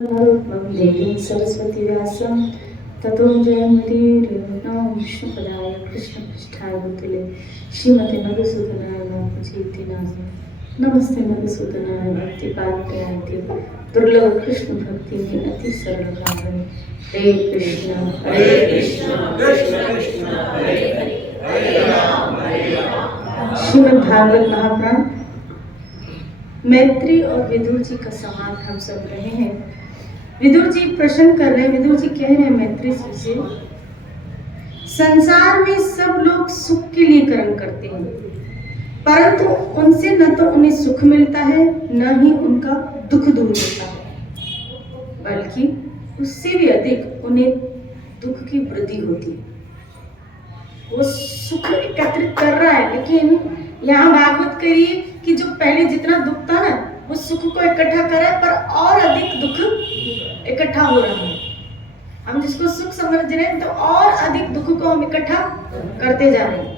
देवीं सरस्वती व्यासं ततो जयमुदीरये विष्णुपदाय कृष्णपृष्ठाय भूतले श्रीमते मधुसूदनाय नमः। नमस्ते मधुसूदनाय भक्तिपात्रयाय दुर्लभ कृष्ण भक्ति में अति सरल भावने। हरे कृष्ण कृष्ण कृष्ण हरे हरे, हरे राम श्रीमद् भागवत महापुराण मैत्री और विदुर जी का संवाद हम सब रहे हैं। विदुर जी प्रश्न कर रहे हैं, विदुर जी कह रहे हैं मैत्री जी से, संसार में सब लोग सुख के लिए कर्म करते हैं, परंतु उनसे न तो उन्हें सुख मिलता है न ही उनका दुख दूर होता है, बल्कि उससे भी अधिक उन्हें दुख की वृद्धि होती है। वो सुख एकत्रित कर रहा है, लेकिन यहाँ भागवत करिए कि जो पहले जितना दुख था ना, वो सुख को इकट्ठा कर रहा है, पर और अधिक दुख इकट्ठा हो रहा है। हम जिसको सुख समझ रहे हैं, तो और अधिक दुख को हम इकट्ठा करते जा रहे हैं।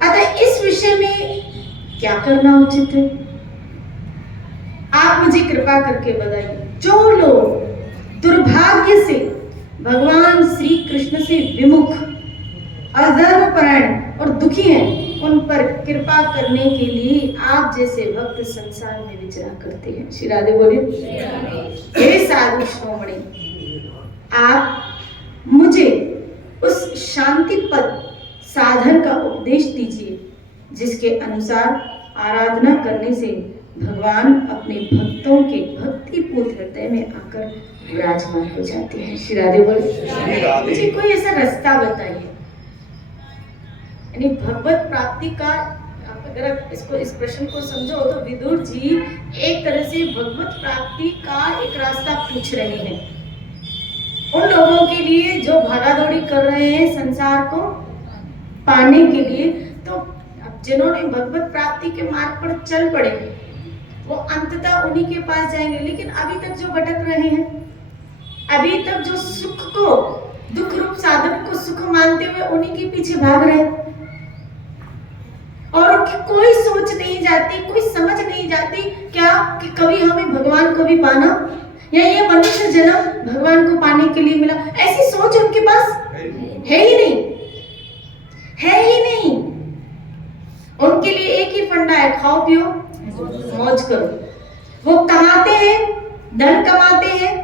अतः इस विषय में क्या करना उचित है, आप मुझे कृपा करके बताइए। जो लोग दुर्भाग्य से भगवान श्री कृष्ण से विमुख, अधर्मपरायण और दुखी हैं, उन पर कृपा करने के लिए आप जैसे भक्त संसार में विचरण करते हैं। श्री राधे बोलिए। हे साधु श्रोमणी, आप मुझे उस शांति पद साधन का उपदेश दीजिए जिसके अनुसार आराधना करने से भगवान अपने भक्तों के भक्तिपूर्ण हृदय में आकर विराजमान हो जाते हैं। श्री राधे बोलिए। मुझे कोई ऐसा रास्ता बताइए, यानी भगवत प्राप्ति का। अगर इसको इस प्रश्न को समझो तो विदुर जी एक तरह से भगवत प्राप्ति का एक रास्ता पूछ रहे हैं उन लोगों के लिए जो भागादौड़ी कर रहे हैं संसार को पाने के लिए। तो जिन्होंने भगवत प्राप्ति के मार्ग पर चल पड़े वो अंततः उन्हीं के पास जाएंगे, लेकिन अभी तक जो भटक रहे हैं, अभी तक जो सुख को, दुख रूप साधन को सुख मानते हुए उन्हीं के पीछे भाग रहे हैं, और उनकी कोई सोच नहीं जाती, कोई समझ नहीं जाती क्या कि कभी हमें भगवान को भी पाना, या ये मनुष्य जन्म भगवान को पाने के लिए मिला। ऐसी सोच उनके पास है ही नहीं, है ही नहीं। उनके लिए एक ही फंडा है, खाओ पियो मौज करो। वो कमाते हैं, धन कमाते हैं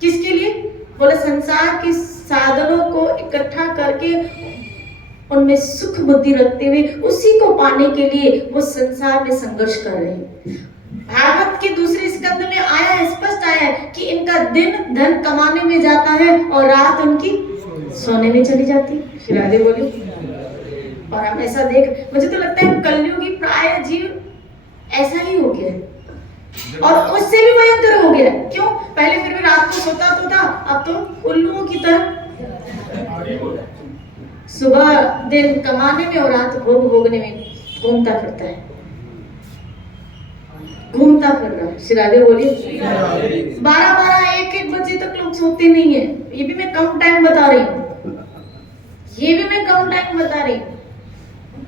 किसके लिए? बोले संसार के साधनों को इकट्ठा करके उनमें सुख बुद्धि रखते हुए उसी को पाने के लिए वो संसार में संघर्ष कर रहे हैं। भागवत के दूसरे स्कंद में आया है, स्पष्ट आया है कि इनका दिन धन कमाने में जाता है और रात उनकी सोने में चली जाती है। श्री राधे बोली। और हम ऐसा देख, मुझे तो लगता है कलयुगी प्राय जीव ऐसा ही हो गया है, और उससे भी भयंकर हो गया। क्यों? पहले फिर भी रात को सोता तो था, अब तो उल्लुओं की तरह सुबह दिन कमाने में और रात भोग भोगने में घूमता फिरता है, घूमता फिर रहा है। श्री राधे बोलिए। 12-12 1-1 बजे तक लोग सोते नहीं है। ये भी मैं कम टाइम बता रही हूँ, ये भी मैं कम टाइम बता रही हूँ।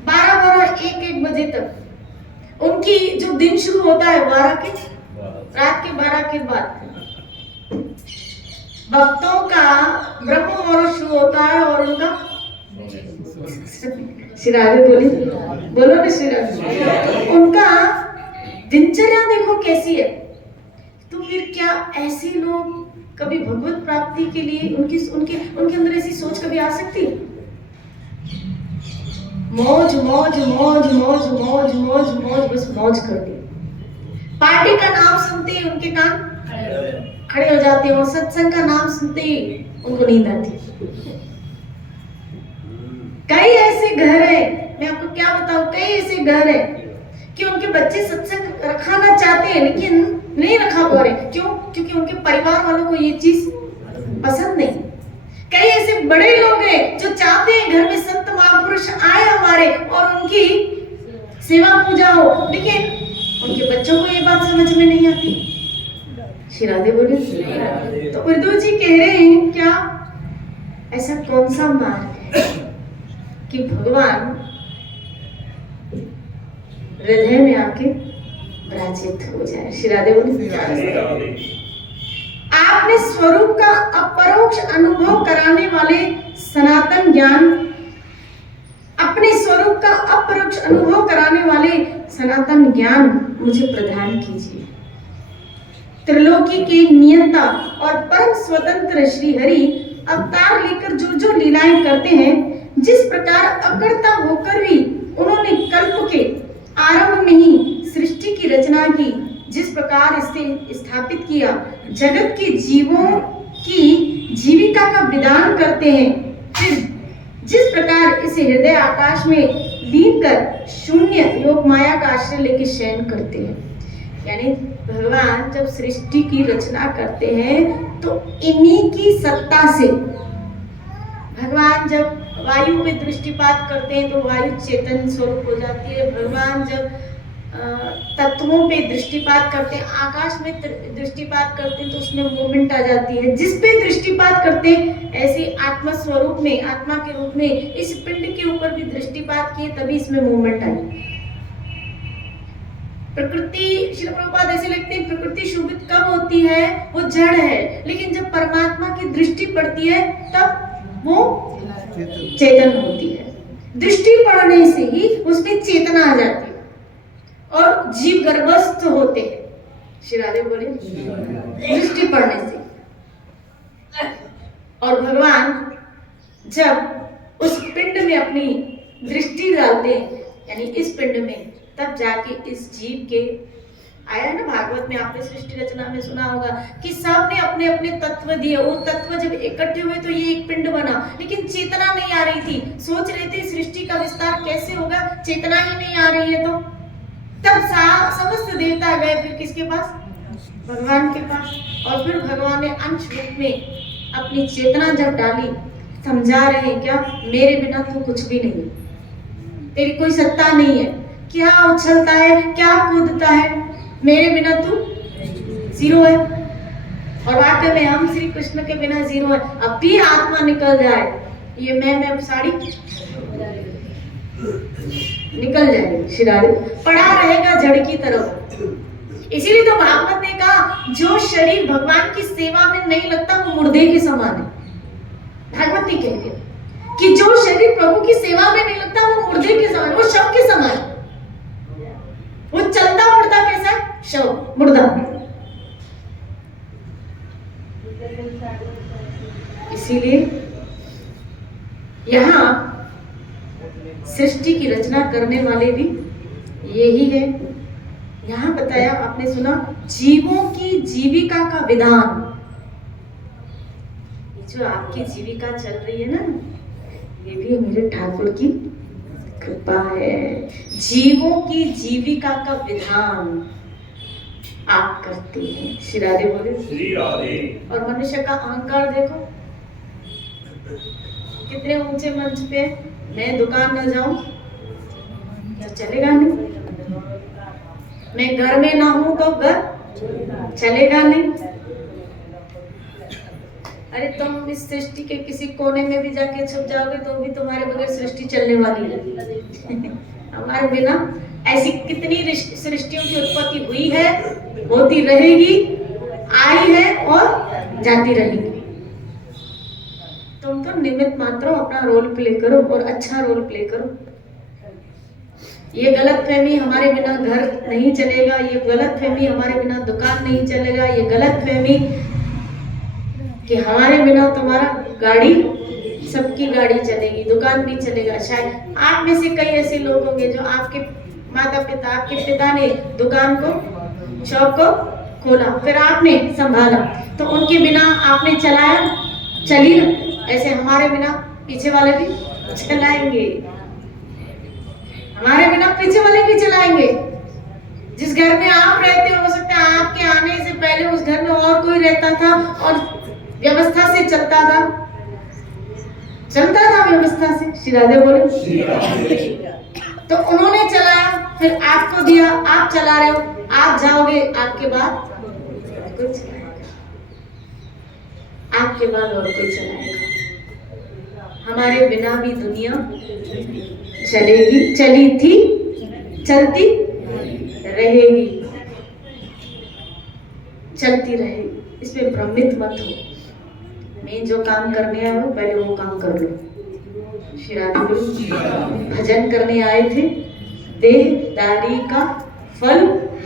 12-12 1-1 बजे तक उनकी जो दिन शुरू होता है 12 के, रात के 12 के बाद भक्तों का ब्रह्म मुहूर्त शुरू होता है, और उनका श्री राधे बोली, बोलो ना श्री राधे। उनका दिनचर्या देखो कैसी है। तो फिर क्या ऐसे लोग कभी भगवत प्राप्ति के लिए उनके अंदर ऐसी सोच कभी आ सकती? मौज मौज मौज मौज मौज मौज मौज, बस मौज कर दी। पार्टी का नाम सुनते ही उनके कान खड़े हो जाते हैं, और सत्संग का नाम सुनते ही उनको नींद आती है। कई ऐसे घर है, मैं आपको क्या बताऊं, कई ऐसे घर है कि उनके बच्चे सत्संग रखाना चाहते हैं लेकिन नहीं रखा पा रहे। क्यों? क्योंकि उनके परिवार वालों को ये चीज पसंद नहीं। कई ऐसे बड़े लोग हैं जो चाहते हैं घर में संत महापुरुष आए हमारे और उनकी सेवा पूजा हो, लेकिन उनके बच्चों को ये बात समझ में नहीं आती। श्री राधे बोलिए। तो विदुर जी कह रहे हैं क्या ऐसा कौन सा मार्ग है कि भगवान हृदय में आके विराजित हो जाए। श्री राधे बोलिए। अपने स्वरूप का अपरोक्ष अनुभव कराने वाले सनातन ज्ञान, अपने स्वरूप का अपरोक्ष अनुभव कराने वाले सनातन ज्ञान मुझे प्रदान कीजिए। त्रिलोकी के नियंता और परम स्वतंत्र श्री हरि अवतार लेकर जो जो लीलाएं करते हैं, जिस प्रकार अकर्ता होकर भी उन्होंने कल्प के आरंभ में ही सृष्टि की रचना की, जिस प्रकार इसे स्थापित किया, जगत के जीवों की जीविका का विधान करते हैं, फिर जिस प्रकार इसे हृदय आकाश में लीन कर शून्य योग माया का आश्रय लेकर शयन करते हैं। यानी भगवान जब सृष्टि की रचना करते हैं तो इन्हीं की सत्ता से, भगवान जब वायु में दृष्टिपात करते हैं तो वायु चेतन स्वरूप हो जाती है। भगवान जब तत्वों पे दृष्टिपात करते हैं, आकाश में दृष्टिपात करते हैं तो उसमें मूवमेंट आ जाती है। जिस पे दृष्टिपात करते हैं ऐसे आत्मा स्वरूप में, आत्मा के रूप में इस पिंड के ऊपर भी दृष्टिपात किए, तभी इसमें मूवमेंट आई। प्रकृति, श्रील प्रभुपाद ऐसे लिखते हैं, प्रकृति शोभित कब होती है? वो जड़ है, लेकिन जब परमात्मा की दृष्टि पड़ती है तब वो चेतन होती है। दृष्टि पड़ने से ही उसमें चेतना आ जाती है और जीव गर्भस्थ होते हैं। श्री राधे बोले दृष्टि पड़ने से। और भगवान जब उस पिंड में अपनी दृष्टि डालते हैं, यानी इस पिंड में, तब जाके इस जीव के आया ना, भागवत में आपने सृष्टि रचना में सुना होगा कि सब ने अपने अपने तत्व दिए। वो तत्व जब इकट्ठे हुए तो ये एक पिंड बना, लेकिन चेतना नहीं आ रही थी। सोच रहे थे सृष्टि का विस्तार कैसे होगा, चेतना ही नहीं आ रही है। तो तब समस्त देवता गए फिर किसके पास? भगवान के पास। और फिर भगवान ने अंश रूप में अपनी चेतना जब डाली, समझा रहे क्या, मेरे बिना तू कुछ भी नहीं, तेरी कोई सत्ता नहीं है, क्या उछलता है, क्या कूदता है, मेरे बिना तू जीरो है। और वाकई में हम श्री कृष्ण के बिना जीरो है। अब भी आत्मा निकल जाए, ये मैं साड़ी निकल जाएगी, शिरारे पड़ा रहेगा जड़ की तरफ। इसीलिए तो भागवत ने कहा जो शरीर भगवान की सेवा में नहीं लगता वो मुर्दे के समान है। भागवत ने कह दिया कि जो शरीर प्रभु की सेवा में नहीं लगता वो मुर्दे के समान, वो शव के समान, वो चलता मुड़ता कैसा है? शव, मुर्दा। इसीलिए यहाँ सृष्टि की रचना करने वाले भी यही है। यहाँ बताया, आपने सुना, जीवों की जीविका का विधान। ये जो आपकी जीविका चल रही है ना, ये भी मेरे ठाकुर की कृपा है। जीवों की जीविका का विधान आप करते हैं। श्री राधे बोले श्री राधे। और मनुष्य का अहंकार देखो कितने ऊंचे मंच पे, मैं दुकान न जाऊं तो चलेगा नहीं, मैं घर में ना हूं तो घर चलेगा नहीं। अरे तुम इस सृष्टि के किसी कोने में भी जाके छुप जाओगे तो भी तुम्हारे बगैर सृष्टि चलने वाली है। हमारे बिना ऐसी कितनी सृष्टियों की उत्पत्ति हुई है, होती रहेगी, आई है और जाती रहेगी। तुम तो निमित्त मात्र हो, अपना रोल प्ले करो और अच्छा रोल प्ले करो। ये गलतफहमी हमारे बिना घर नहीं चलेगा, ये गलतफहमी हमारे बिना दुकान नहीं चलेगा, ये गलतफहमी कि हमारे बिना तुम्हारा गाड़ी, सबकी गाड़ी चलेगी, दुकान भी चलेगा। शायद आप में से कई ऐसे लोग होंगे जो आपके माता पिता, आपके पिता ने दुकान को, शॉप को खोला, फिर आपने संभाला, तो उनके बिना आपने चलाया, चली ना। ऐसे हमारे बिना पीछे वाले भी चलाएंगे, हमारे बिना पीछे वाले भी चलाएंगे। जिस घर में आप रहते हो सकता है आपके आने से पहले उस घर में और कोई रहता था और व्यवस्था से चलता था व्यवस्था से। श्री राधे बोले। तो उन्होंने चलाया, फिर आपको दिया, आप चला रहे हो, आप जाओगे, आपके बाद कोई चलाएगा, आपके बाद और कोई चलाएगा। हमारे बिना भी दुनिया चलेगी, चली थी, चलती रहेगी, चलती रहेगी। इसमें भ्रमित मत हो। मैं जो काम करने आया हूँ पहले वो काम कर लो। श्री राधे बोले भजन करने आए थे, देहदारी का फल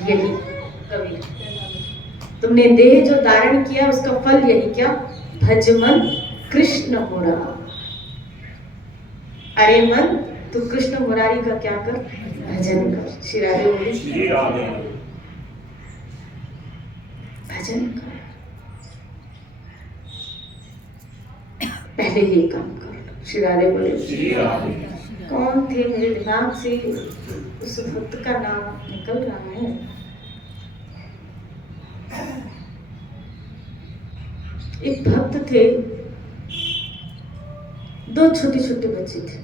यही। कबीर, तुमने देह जो धारण किया उसका फल यही क्या? भजमन कृष्ण मुरारी। अरे मन तू कृष्ण मुरारी का क्या कर? भजन कर। श्री राधे बोले भजन कर, पहले ये काम कर। श्री राधे बोले कौन थे? मेरे दिमाग से उस भक्त का नाम निकल रहा है। एक भक्त थे, दो छोटे छोटे बच्चे थे।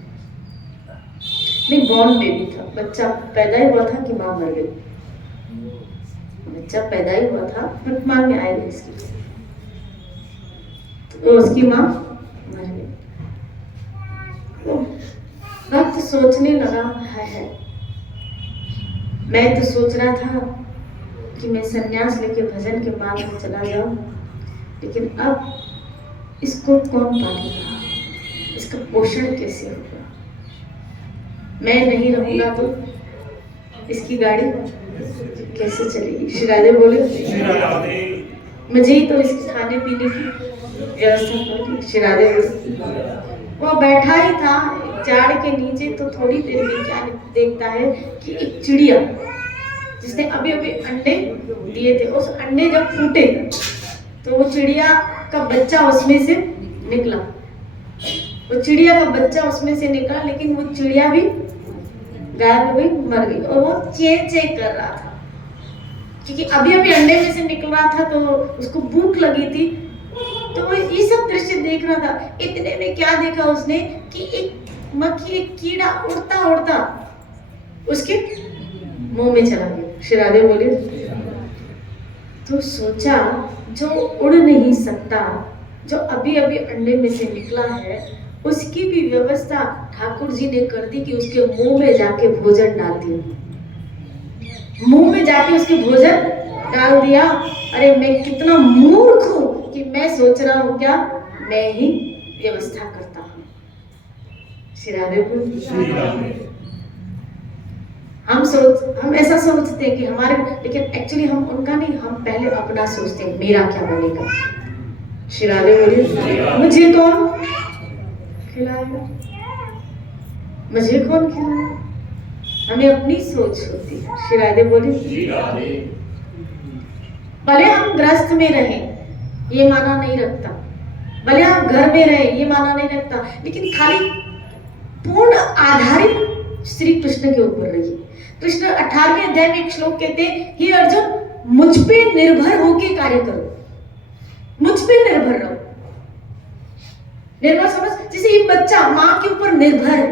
नहीं, बॉर्न बेबी था, बच्चा पैदा ही हुआ था कि माँ मर गई। बच्चा पैदा ही हुआ था बट माँ में आई इसकी, तो उसकी माँ मर गई। तो भक्त सोचने लगा है मैं तो सोच रहा था कि मैं संन्यास लेके भजन के मार्ग में चला जाऊं, लेकिन अब इसको कौन पालेगा? इसका पोषण कैसे होगा? मैं नहीं रहूंगा तो इसकी गाड़ी कैसे चलेगी? श्री राधे बोले मुझे ही तो इसके खाने पीने की व्यवस्था करेगी। श्री राधे बोले वो बैठा ही था झाड़ के नीचे, तो थोड़ी देर में क्या देखता है कि एक चिड़िया जिसने अभी अभी अंडे दिए थे, उस अंडे जब फूटे तो वो चिड़िया का बच्चा उसमें से निकला। वो चिड़िया का बच्चा उसमें से निकला, लेकिन वो चिड़िया भी गायब हो गई, मर गई। और वो चे चे कर रहा था क्योंकि अभी अभी अंडे में से निकल रहा था, तो उसको भूख लगी थी। तो वो ये सब दृश्य देख रहा था। इतने में क्या देखा उसने कि एक मक्खी, एक कीड़ा उड़ता उड़ता उसके मुंह में चला गया। श्री राधे बोले तो सोचा जो उड़ नहीं सकता, जो अभी अभी अंडे में से निकला है, उसकी भी व्यवस्था ठाकुर जी ने कर दी कि उसके मुंह में जाके भोजन डाल दिया। मुंह में जाके उसके भोजन डाल दिया। अरे मैं कितना मूर्ख हूं कि मैं सोच रहा हूं क्या मैं ही व्यवस्था करता हूं। श्री राधे बोले हम ऐसा सोचते हैं कि हमारे, लेकिन एक्चुअली हम उनका नहीं, हम पहले अपना सोचते हैं मेरा क्या बनेगा। श्री राधे बोले मुझे कौन खिलाएगा, मुझे कौन खिलाएगा? हमें अपनी सोच होती है। श्री राधे बोले भले हम ग्रस्त में रहें ये माना नहीं रखता, भले हम घर में रहें ये माना नहीं रखता, लेकिन खाली पूर्ण आधारित श्री कृष्ण के ऊपर रहिए। कृष्ण 18वें अध्याय में एक श्लोक कहते हैं, हे अर्जुन मुझ पे निर्भर होके कार्य करो, मुझ पे निर्भर रहो। निर्भर समझ, जैसे ये बच्चा माँ के ऊपर निर्भर है,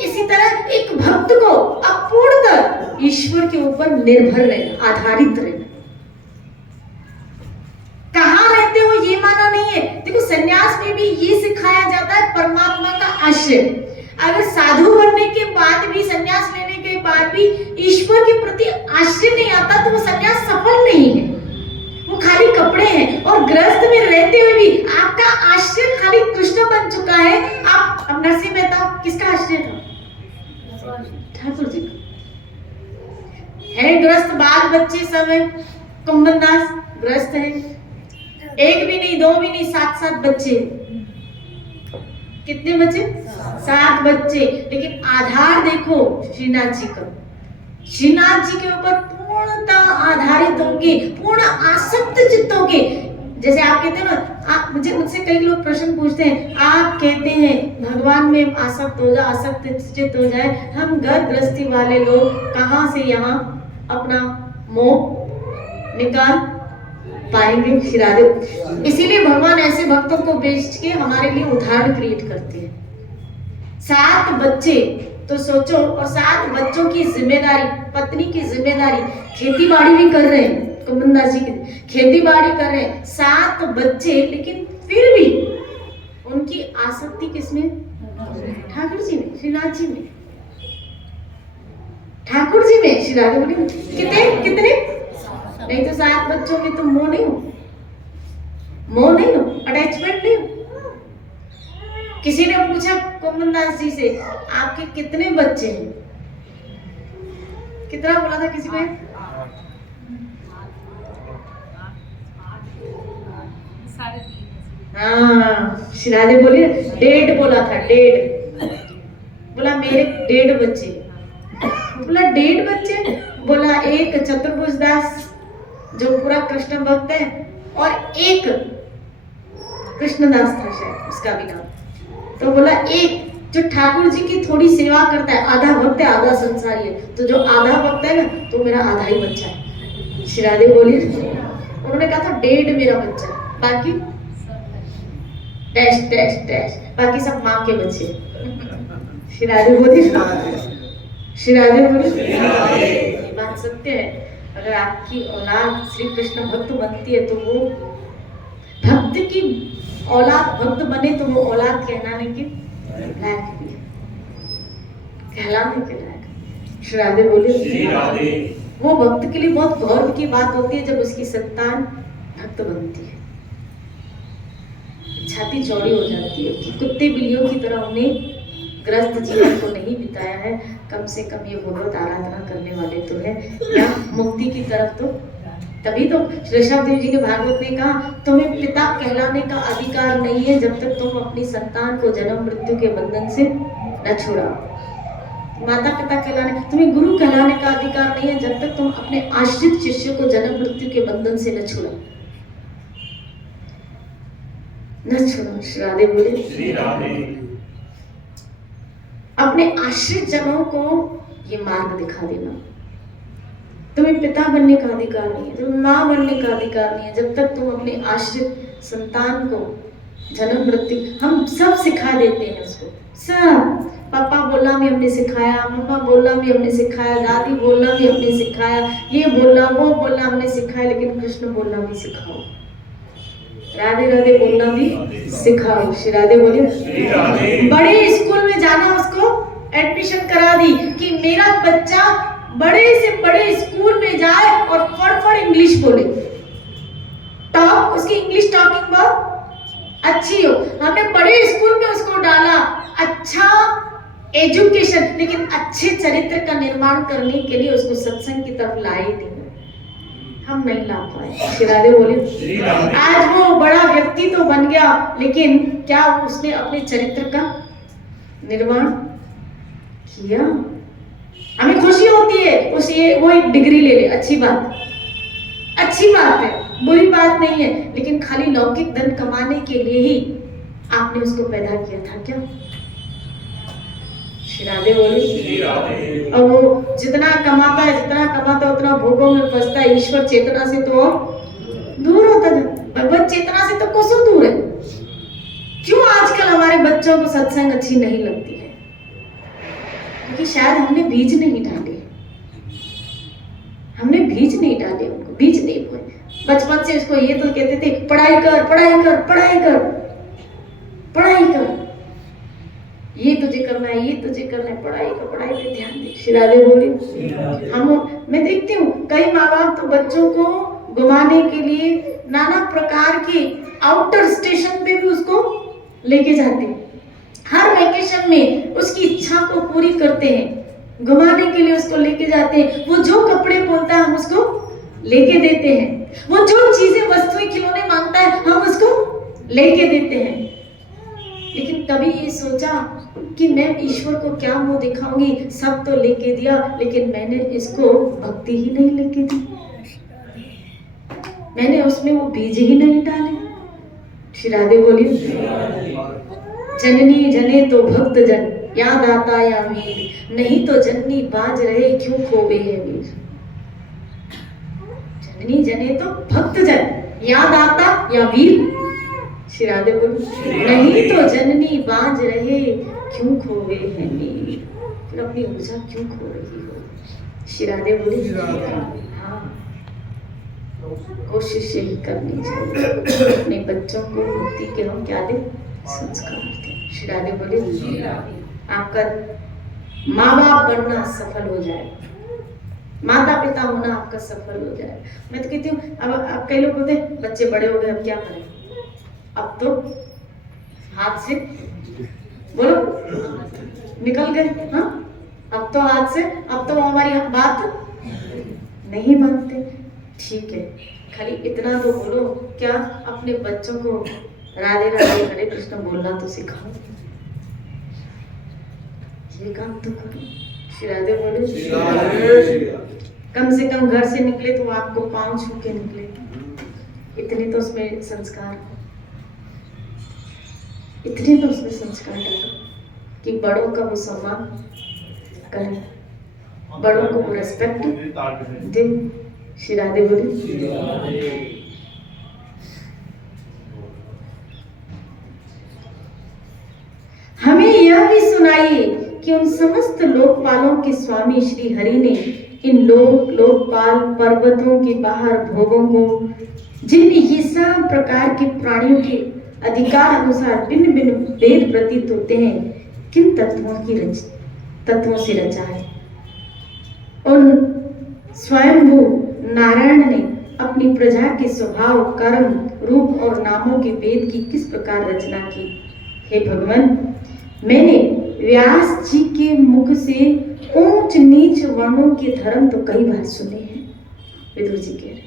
इसी तरह एक भक्त को अपूर्णतः ईश्वर के ऊपर निर्भर रहना, आधारित रहना। कहाँ रहते हो ये माना नहीं है। देखो संन्यास में भी ये सिखाया जाता है, परमात्मा का आश्रय। अगर साधु बनने के बाद भी, संन्यास लेने के बाद भी ईश्वर के प्रति आश्रय नहीं आता तो वो संन्यास सफल नहीं है, वो खाली कपड़े हैं। और गृहस्थ में रहते हुए भी आपका आश्रय खाली कृष्ण बन चुका है। आप अब नरसिंह मेहता किसका आश्रय था? ठाकुर जी का है। गृहस्थ बाल बच्चे सब है, कुंभनदास गृहस्थ है, एक भी नहीं, दो भी नहीं, 7 बच्चे। कितने बच्चे? 7 बच्चे। लेकिन आधार देखो श्रीनाथ जी का, श्रीनाथ जी के ऊपर पूर्णतः आधारित होंगे, पूर्ण आसक्त चित्त होंगे। जैसे आप कहते हैं ना, आप मुझसे कई लोग प्रश्न पूछते हैं, आप कहते हैं भगवान में आसक्त हो जाए, आसक्त चित्त हो जाए, हम घर गृहस्थी वाले लोग कहाँ से यहाँ अपना मोह निकाल पाएंगे? श्री राधे। इसीलिए भगवान ऐसे भक्तों को भेज के हमारे लिए उदाहरण क्रिएट करते हैं। 7 बच्चे तो सोचो, और 7 बच्चों की जिम्मेदारी, पत्नी की जिम्मेदारी, खेती बाड़ी भी कर रहे हैं, कुंभनदास जी की खेती बाड़ी कर रहे हैं, 7 बच्चे, लेकिन फिर भी उनकी आसक्ति किसमें? ठाकुर जी में, श्रीनाथ जी में, ठाकुर जी में। श्री राधे बोली कितने नहीं तो 7 बच्चों में तुम मोह नहीं हो, मोह नहीं हो, अटैचमेंट नहीं हो। किसी ने पूछा कुंभन दास जी से, आपके कितने बच्चे हैं? कितना बोला था किसी ने? हाँ, शिरादे बोली 1.5 बोला था, 1.5 बोला मेरे 1.5 बच्चे। बोला 1.5 बच्चे? बोला एक चतुर्भुज दास जो पूरा कृष्ण भक्त है, और एक कृष्णदास था शायद उसका भी नाम। तो बोला एक जो ठाकुर जी की थोड़ी सेवा करता है, आधा भक्त है आधा संसारी है, तो जो आधा भक्त है ना तो मेरा आधा ही बच्चा है। शिरादे बोली, उन्होंने कहा था 1.5 मेरा बच्चा है, बाकी डैश डैश डैश, बाकी सब माँ के बच्चे। शिरादे बोली, शिरादे बोली, ये बात सत्य है। अगर आपकी औलाद श्री कृष्ण भक्त बनती है तो वो भक्त की औलाद भक्त बने तो वो औलाद कहलाने के लायक भी है, कहलाने के लायक। श्री बोले, वो भक्त के लिए बहुत गौरव की बात होती है जब उसकी संतान भक्त बनती है। छाती चौड़ी हो जाती है कि कुत्ते बिल्लियों की तरह उन्हें ग्रस्त जीवन को नहीं बिताया है, कम से कम ये भगवत आराधना करने वाले तो है, या मुक्ति की तरफ। तो तभी तो ऋषभ देव जी ने भागवत में कहा, तुम्हें पिता कहलाने का अधिकार नहीं है जब तक तुम अपनी संतान को जन्म मृत्यु के बंधन से न छुड़ाओ। माता पिता कहलाने, तुम्हें गुरु कहलाने का अधिकार नहीं है जब तक तुम अपने आश्रित शिष्य को जन्म मृत्यु के बंधन से न छुड़ाओ, न छुड़ाओ। श्री राधे बोले, श्री राधे। अपने आश्रित जनों को ये मार्ग दिखा देना। तुम्हें पिता बनने का अधिकार नहीं है, तुम्हें माँ बनने का अधिकार नहीं है जब तक तुम अपने आश्रित संतान को जन्म मृत्यु, हम सब सिखा देते हैं उसको, सब। पापा बोलना भी हमने सिखाया, मम्मा बोलना भी हमने सिखाया, दादी बोलना भी हमने सिखाया, ये बोलना वो बोलना हमने सिखाया, लेकिन कृष्ण बोलना भी सिखाओ, राधे राधे बोलना भी सिखाओ। श्री राधे बोले, बड़े स्कूल में जाना, उसको एडमिशन करा दी कि मेरा बच्चा बड़े से बड़े स्कूल में जाए और फड़ इंग्लिश बोले, टॉप, उसकी इंग्लिश टॉकिंग बहुत अच्छी हो। हमने बड़े स्कूल में उसको डाला, अच्छा एजुकेशन, लेकिन अच्छे चरित्र का निर्माण करने के लिए उसको सत्संग की तरफ लाए नहीं, हम नहीं ला पाए। श्री राधे बोले, आज वो बड़ा व्यक्ति तो बन गया, लेकिन क्या उसने अपने चरित्र का निर्माण किया? हमें खुशी होती है उसे वो एक डिग्री ले ले, अच्छी बात है, बुरी बात नहीं है, लेकिन खाली लौकिक धन कमाने के लिए ही आपने उसको पैदा किया था क्या? श्री राधे बोले, और वो जितना कमाता उतना भोगों में फंसता है, ईश्वर चेतना से तो दूर होता था, भगवत चेतना से तो कोसों दूर है। क्यों आजकल हमारे बच्चों को सत्संग अच्छी नहीं लगती है? क्योंकि शायद हमने बीज नहीं डाले, उनको बीज नहीं बोए। बचपन से उसको ये तो कहते थे, पढ़ाई कर, ये तुझे करना है, पढ़ाई पे ध्यान दे। श्री राधे बोली, मैं देखती हूँ कई माँ बाप तो बच्चों को घुमाने के लिए नाना प्रकार के आउटर स्टेशन पे भी उसको लेके जाते हैं, हर वेकेशन में उसकी इच्छा को पूरी करते हैं, घुमाने के लिए उसको लेके जाते हैं। वो जो कपड़े बोलता है हम उसको लेके देते हैं, वो जो चीजें वस्तुएं खिलौने मांगता है हम उसको लेके देते हैं। लेकिन कभी ये सोचा कि मैं ईश्वर को क्या मुंह दिखाऊंगी, सब तो लेके दिया, लेकिन मैंने इसको भक्ति ही नहीं लेके दी, मैंने उसमें वो बीज ही नहीं डाले। श्री राधे बोली, जननी जने तो भक्त जन, याद आता या वीर, नहीं तो जननी बाज रहे क्यों खोबे है वीर। जननी जने तो भक्त जन, याद आता या वीर। श्री राधे बोली, नहीं तो जननी बाज रहे क्यों खोबे है वीर, फिर अपनी ऊर्जा क्यों खो रही हो। श्री राधे बोली, हाँ, कोशिश यही करनी चाहिए, अपने बच्चों को मुक्ति के हम क्या दे, संस्कार दें। श्री राधे बोले, आपका माँ बाप बनना सफल हो जाए, माता पिता होना आपका सफल हो जाए। मैं तो कहती हूँ, अब कई लोग बोलते हैं बच्चे बड़े हो गए अब क्या करें, अब तो हाथ से बोलो निकल गए। हाँ, अब तो हाथ से, अब तो हमारी बात नहीं मानते। ठीक है, खाली इतना तो बोलो, क्या अपने बच्चों को राधे राधे हरे कृष्ण बोलना तो सिखाओ, ये काम तो करो। श्री राधे बोले, कम से कम घर से निकले तो आपको पाँव छू के निकले, इतने तो उसमें संस्कार हो, इतने तो उसमें संस्कार डालो कि बड़ों का वो सम्मान करें, बड़ों को वो रेस्पेक्ट दे। श्री राधे बोले। हमें यह भी सुनाइए कि उन समस्त लोकपालों के स्वामी श्री हरि ने इन लोकपाल पर्वतों के बाहर भोगों को, जिनमें ये सब प्रकार के प्राणियों के अधिकार अनुसार भिन्न भिन्न भेद प्रतीत होते हैं, किन तत्वों से रचा है। उन स्वयंभू नारायण ने अपनी प्रजा के स्वभाव, कर्म, रूप और नामों के भेद की किस प्रकार रचना की। हे भगवान, मैंने व्यास जी के मुख से ऊंच नीच वर्णों के धर्म तो कई बार सुने हैं। विदुर जी कह रहे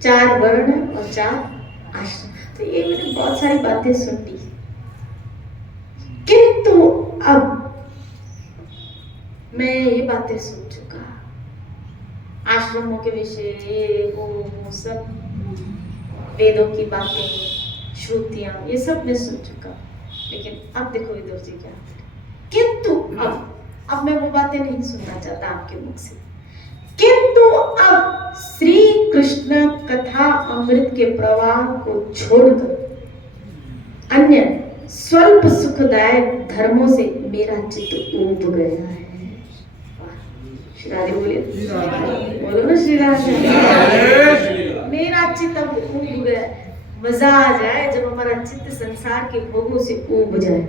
4 वर्ण और 4 आश्रम, तो ये मैंने बहुत सारी बातें सुन ली, किंतु अब मैं ये बातें सुन चुका, आश्रमों के विषय, ये वो सब वेदों की बातें, श्रुतियां, ये सब मैं सुन चुका। लेकिन अब देखो विदुर जी क्या, किंतु अब मैं वो बातें नहीं सुनना चाहता आपके मुख से, किंतु अब श्री कृष्ण कथा अमृत के प्रवाह को छोड़कर अन्य स्वल्प सुखदायक धर्मों से मेरा चित्त ऊब गया है। श्री राधे बोलिए, बोलो ना श्री राधे। मेरा चित्त अब ऊब गया, मजा आ जाए जब हमारा चित्त संसार के भोगों से ऊब जाए।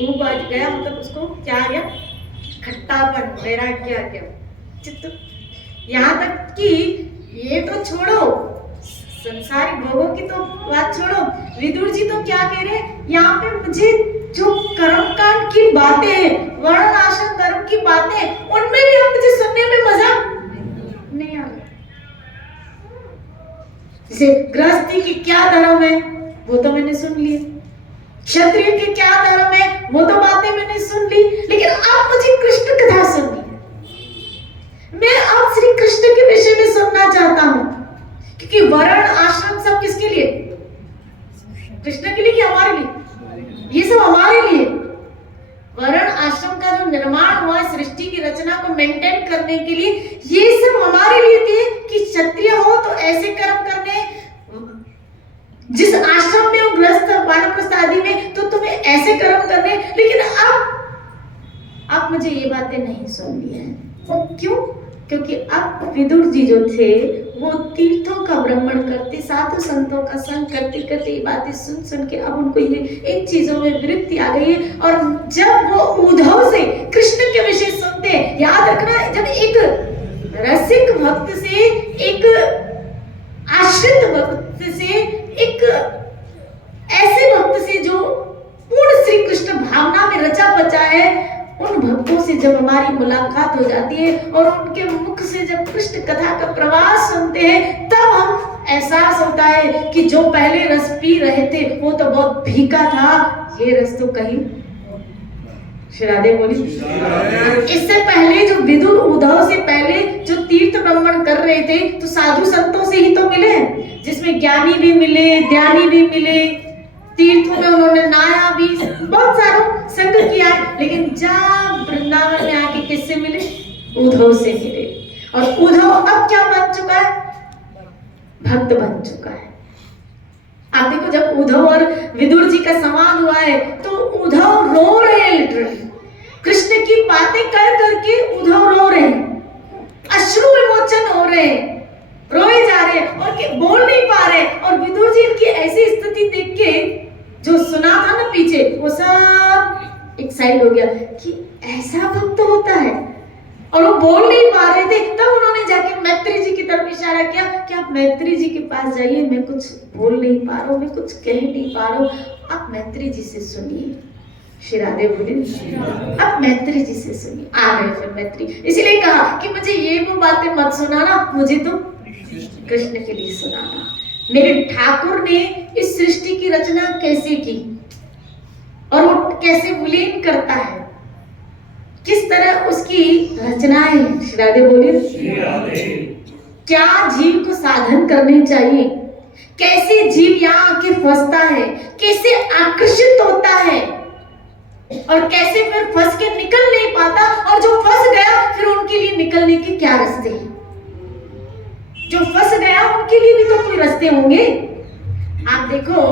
ऊब आ गया मतलब उसको क्या आ गया, खट्टापन, वैराग्य आ गया चित्त। यहाँ तक कि ये तो छोड़ो, संसारी भोगों की तो बात छोड़ो, विदुर जी तो क्या कह रहे हैं यहाँ पे, मुझे जो कर्मकांड की बातें, वर्ण आश्रम धर्म की बातें, उनमें भी हम मुझे सुनने में मजा नहीं आ रहा। जैसे गृहस्थी की क्या धर्म है वो तो मैंने सुन लिया, क्षत्रिय के क्या धर्म है वो तो बातें मैंने सुन ली, लेकिन अब मुझे कृष्ण कथा सुननी है। मैं अब श्री कृष्ण के विषय में सुनना चाहता हूं, क्योंकि वर्ण आश्रम सब किसके लिए, कृष्ण के लिए कि हमारे लिए, ये सब हमारे लिए। वर्ण आश्रम का जो निर्माण हुआ सृष्टि की रचना को मेंटेन करने के लिए, ये सब हमारे लिए थे कि क्षत्रिय हो तो ऐसे कर्म करने, जिस आश्रम में हो गृहस्थ वानप्रस्थ आदि में तो तुम्हें ऐसे कर्म करने। लेकिन अब मुझे ये बातें नहीं सुननी है। और क्यों? क्योंकि अब विदुर जी जो थे वो तीर्थों का भ्रमण करते, साधु संतों का संग करते करते ये बातें सुन सुन के अब उनको ये इन चीजों में विरक्ति आ गई है। और जब वो उद्धव से कृष्ण के विषय सुनते, याद रखना, जब एक रसिक भक्त से, एक आश्रित भक्त से, एक ऐसे भक्त से जो पूर्ण श्री कृष्ण भावना में रचा बचा है, उन भक्तों से जब हमारी मुलाकात हो जाती है और उनके मुख से जब कृष्ण कथा का प्रवाह सुनते हैं, तब हम एहसास होता है कि जो पहले रस पी रहे थे वो तो बहुत फीका था, ये रस तो कहीं। श्री राधे बोली। इससे पहले जो विदुर उद्धव से पहले जो तीर्थ भ्रमण कर रहे थे तो साधु संतों से ही तो मिले, जिसमें ज्ञानी भी मिले, ध्यानी भी मिले, तीर्थों में उन्होंने नहाया भी, बहुत सारा संग किया। लेकिन जब वृंदावन में आके किससे मिले? उद्धव से मिले। और उद्धव अब क्या बन चुका है? भक्त बन चुका है। आप देखो, जब उद्धव और विदुर जी का संवाद हुआ है तो उद्धव रो रहे हैं, लिटरली कृष्ण की बातें कर करके उद्धव रो रहे हैं, अश्रु विमोचन हो रहे हैं, रोए जा रहे हैं और बोल नहीं पा रहे। और विदुर जी की ऐसी स्थिति देख के जो सुना था ना पीछे, वो सब एक्साइट हो गया कि ऐसा भक्त होता है। और वो बोल नहीं पा रहे थे, तब उन्होंने जाके मैत्री जी की तरफ इशारा किया कि आप मैत्री जी के पास जाइए, मैं कुछ बोल नहीं पा रहा हूँ, मैं कुछ कह नहीं पा रहा हूँ, आप मैत्री जी से सुनिए। श्री राधे बोले, अब मैत्री जी से सुनिए। आ गए फिर मैत्री, इसीलिए कहा कि मुझे ये वो बातें मत सुनाना, मुझे तो कृष्ण के लिए सुनाना। मेरे ठाकुर ने इस सृष्टि की रचना कैसे की और वो कैसे विलीन करता है, किस तरह उसकी रचनाएं हैं। श्री राधे बोलिए, क्या जीव को साधन करने चाहिए, कैसे जीव यहाँ आके फंसता है, कैसे आकर्षित होता है और कैसे फिर फंस के निकल नहीं पाता, और जो फंस गया फिर उनके लिए निकलने के क्या रास्ते हैं। जो फंस गया उनके लिए भी तो कोई रास्ते होंगे। आप देखो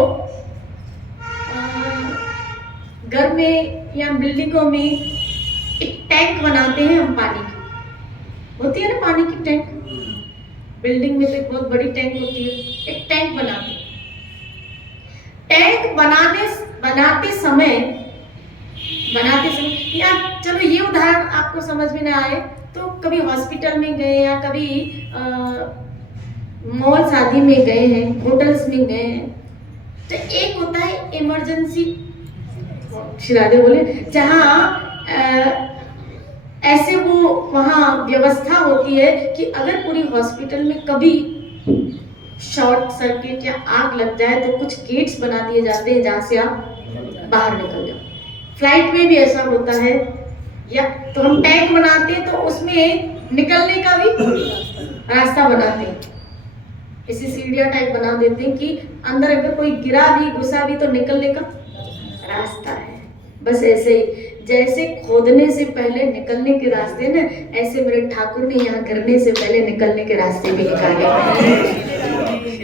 घर में या बिल्डिंगों में एक टैंक बनाते हैं हम, पानी की होती है ना, पानी की टैंक। बिल्डिंग में तो एक बहुत बड़ी टैंक होती है, एक टैंक बनाते हैं। टैंक बनाते समय या चलो ये उदाहरण आपको समझ में ना आए तो कभी हॉस्पिटल में गए या कभी मॉल शादी में गए हैं, होटल्स में गए हैं, तो एक होता है इमरजेंसी, श्री राधे बोले, जहाँ ऐसे वो वहाँ व्यवस्था होती है कि अगर पूरी हॉस्पिटल में कभी शॉर्ट सर्किट या आग लग जाए तो कुछ गेट्स बना दिए जाते हैं जहाँ से आप बाहर निकल जाओ। फ्लाइट में भी ऐसा होता है, या तो हम टैंक बनाते हैं तो उसमें निकलने का भी रास्ता बनाते हैं, ऐसी सीढ़ियां टाइप बना देते हैं कि अंदर अगर कोई गिरा भी घुसा भी तो निकलने का रास्ता है। बस ऐसे ही जैसे खोदने से पहले निकलने के रास्ते ना, ऐसे मेरे ठाकुर ने यहाँ करने से पहले निकलने के रास्ते भी निकाले।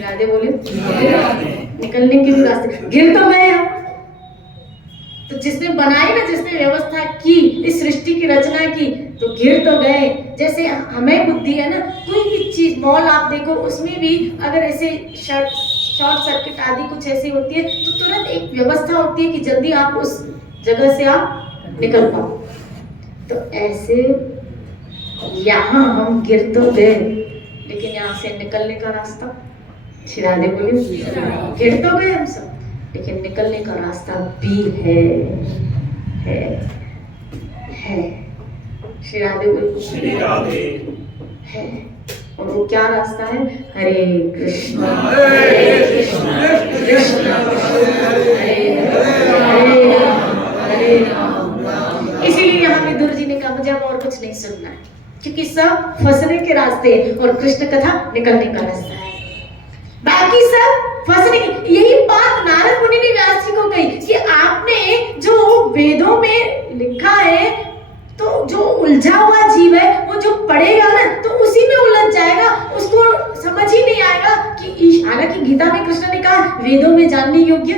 राधे बोले, निकलने के भी रास्ते, गिर तो गए हम। तो जिसने बनाई ना, जिसने व्यवस्था की, इस सृष्टि की रचना की, तो गिर तो गए। जैसे हमें बुद्धि है ना, कोई भी चीज, मॉल आप देखो, उसमें भी अगर ऐसे शॉर्ट सर्किट आदि कुछ ऐसी होती है तो तुरंत एक व्यवस्था होती है कि जल्दी आप उस जगह से आप निकल पाओ। तो ऐसे यहाँ हम गिर तो गए, लेकिन यहाँ से निकलने का रास्ता, श्री राधे बोले, गिर तो गए हम सब, लेकिन निकलने का रास्ता भी है। श्री राधे बोले, है। और वो क्या रास्ता है? हरे कृष्ण कृष्ण हरे राम। इसीलिए यहाँ विदुर जी ने कहा मुझे अब और कुछ नहीं सुनना है, क्योंकि सब फंसने के रास्ते और कृष्ण कथा निकलने का रास्ता है। बाकी सब फंसने की। यही बात नारद मुनि ने व्यास जी को कही कि आपने जो वेदों में लिखा है, तो जो उलझा हुआ जीव है वो जो पढ़ेगा ना तो उसी में उलझ जाएगा, उसको समझ ही नहीं आएगा कि हालांकि गीता में कृष्ण ने कहा वेदों में जानने योग्य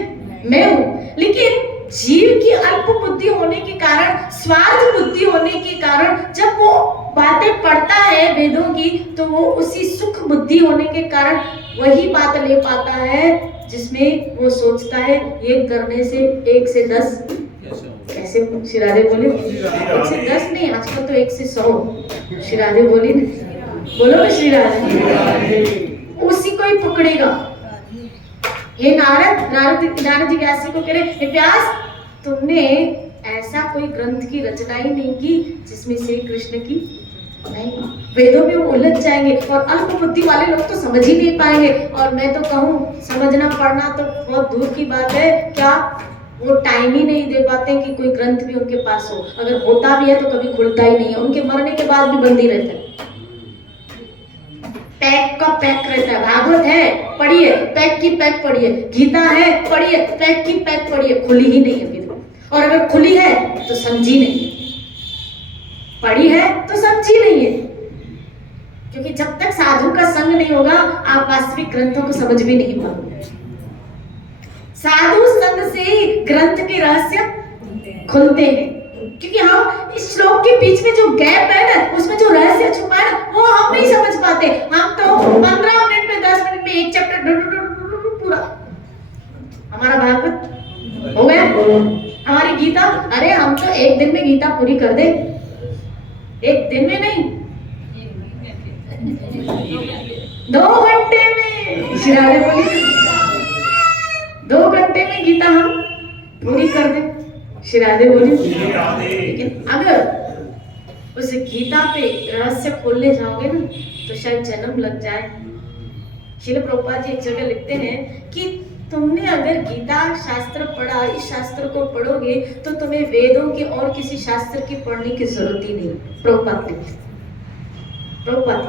मैं हूँ, लेकिन जीव की अल्प बुद्धि होने के कारण, स्वार्थ बुद्धि होने के कारण जब वो बातें पढ़ता है वेदों की, तो वो उसी सुख बुद्धि होने के कारण वही बात ले पाता है जिसमें वो सोचता है ये करने से 1 से 10 कैसे। श्री राधे बोले, 1 से 10 नहीं, आजकल तो 1 से 100। श्री राधे बोली, बोलो ना श्री राधे, उसी को ही पकड़ेगा। हे नारद जी व्यास जी को कह रहे, व्यास तुमने ऐसा कोई ग्रंथ की रचना ही नहीं की जिसमें श्री कृष्ण की नहीं, वेदों में वो उलझ जाएंगे और अल्प बुद्धि वाले लोग तो समझ ही नहीं पाएंगे। और मैं तो कहूँ समझना पढ़ना तो बहुत दूर की बात है, क्या वो टाइम ही नहीं दे पाते कि कोई ग्रंथ भी उनके पास हो, अगर होता भी है तो कभी खुलता ही नहीं है, उनके मरने के बाद भी बंद ही रहता है, पैक का पैक रहता है। भागवत है पढ़िए, पैक की पैक पढ़िए, गीता है पढ़िए, पैक की पैक पढ़िए, खुली ही नहीं है अभी तक। और अगर खुली है तो समझी नहीं, पढ़ी है तो समझी नहीं है, क्योंकि जब तक साधु का संग नहीं होगा आप वास्तविक ग्रंथों को समझ भी नहीं पाओगे। साधु संग से ग्रंथ के रहस्य खुलते हैं, क्योंकि हम इस श्लोक के बीच में जो गैप है ना, उसमें जो रहस्य छुपा है ना, वो हम नहीं समझ पाते। हम तो 15 मिनट में 10 मिनट में एक चैप्टर पूरा, हमारा भागवत हो गया, हमारी गीता, अरे हम तो एक दिन में गीता पूरी कर दे, एक दिन में नहीं, 2 घंटे में। श्री राधे बोली 2 घंटे में गीता हम पूरी कर दें। श्री राधे बोली लेकिन अगर उस गीता पे रहस्य खोलने जाओगे ना तो शायद जन्म लग जाए। श्रील प्रभुपाद जी एक जगह लिखते हैं कि तुमने अगर गीता शास्त्र पढ़ा, इस शास्त्र को पढ़ोगे तो तुम्हें वेदों के और किसी शास्त्र की पढ़ने की जरूरत ही नहीं। प्रभुपाद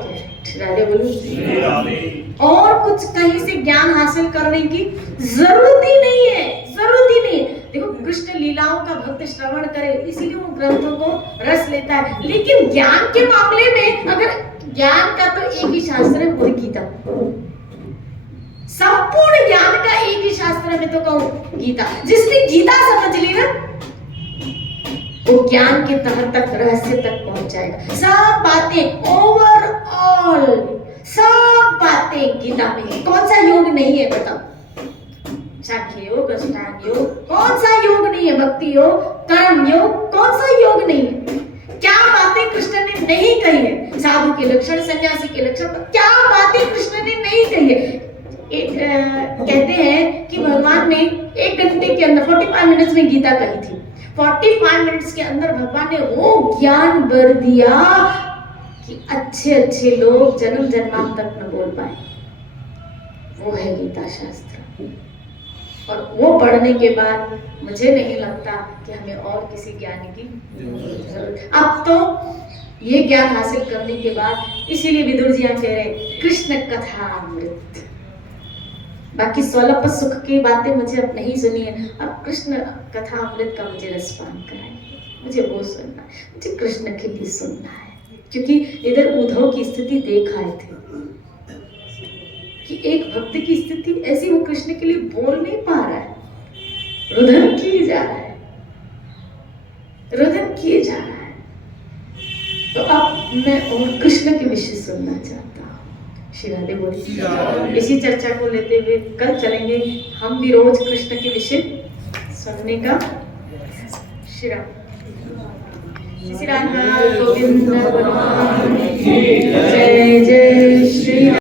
के राधे बोली और कुछ कहीं से ज्ञान हासिल करने की जरूरत ही नहीं है, जरूरत ही नहीं है। देखो कृष्ण लीलाओं का भक्त श्रवण करे इसीलिए वो ग्रंथों को रस लेता है, लेकिन ज्ञान के मामले में अगर ज्ञान का तो एक ही शास्त्र है, वो गीता। संपूर्ण ज्ञान का एक ही शास्त्र में तो कहूं गीता। जिसने गीता समझ ली ना वो ज्ञान के तह तक रहस्य तक पहुंच जाएगा। सब बातें ओवरऑल सब बातें गीता में है। कौन सा योग नहीं है बताओ? सांख्य योग, अष्टांग योग, कौन सा योग नहीं है? भक्ति योग, कर्म योग, कौन सा योग नहीं है? क्या बातें कृष्ण ने नहीं कही है? साधु के लक्षण, सन्यासी के लक्षण, क्या बातें कृष्ण ने नहीं कही है? कहते हैं कि भगवान ने 1 घंटे के अंदर 45 मिनट्स में गीता कही थी। 45 मिनट्स के अंदर भगवान ने वो ज्ञान भर दिया कि अच्छे लोग जन्म जन्मांतर न बोल पाए। वो है गीता शास्त्र। और वो पढ़ने के बाद मुझे नहीं लगता कि हमें और किसी ज्ञान की जरूरत। अब तो ये ज्ञान हासिल करने के बाद इसीलिए विदुर जी कह रहे कृष्ण कथा अमृत। बाकी 16 सुख की बातें मुझे अब नहीं सुनी है, अब कृष्ण कथा अमृत का मुझे रसपान कराएंगे। मुझे वो सुनना है, मुझे कृष्ण के लिए सुनना है। क्योंकि इधर उद्धव की स्थिति देख आए थे कि एक भक्त की स्थिति ऐसी, वो कृष्ण के लिए बोल नहीं पा रहा है, रुदन किए जा रहा है, रुदन किए जा रहा है। तो अब मैं और कृष्ण के विषय सुनना चाहता हूँ। श्री राधे बोली इसी चर्चा को लेते हुए कल चलेंगे हम भी रोज कृष्ण के विषय सुनने का। श्री राधे गोविंद भगवान की जय।